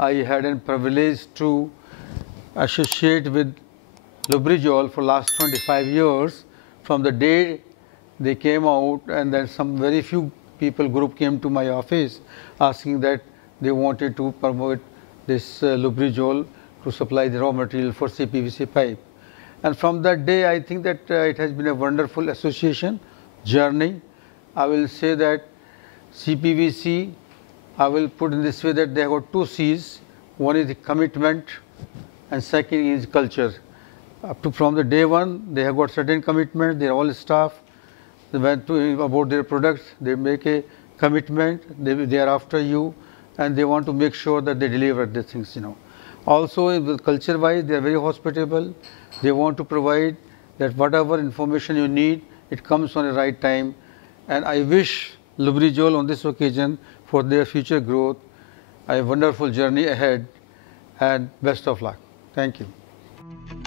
I had a privilege to associate with Lubrizol for last 25 years. From the day they came out, and then some very few people group came to my office asking that they wanted to promote this Lubrizol to supply the raw material for CPVC pipe. And from that day, I think that it has been a wonderful association journey. I will say that CPVC, I will put in this way that they have got two C's. One is the commitment and second is culture. Up to from the day one, they have got certain commitment, they are all staff. They went to about their products, they make a commitment, they are after you and they want to make sure that they deliver the things, Also, culture wise, they are very hospitable. They want to provide that whatever information you need, it comes on the right time. And I wish Lubrizol on this occasion for their future growth a wonderful journey ahead and best of luck. Thank you.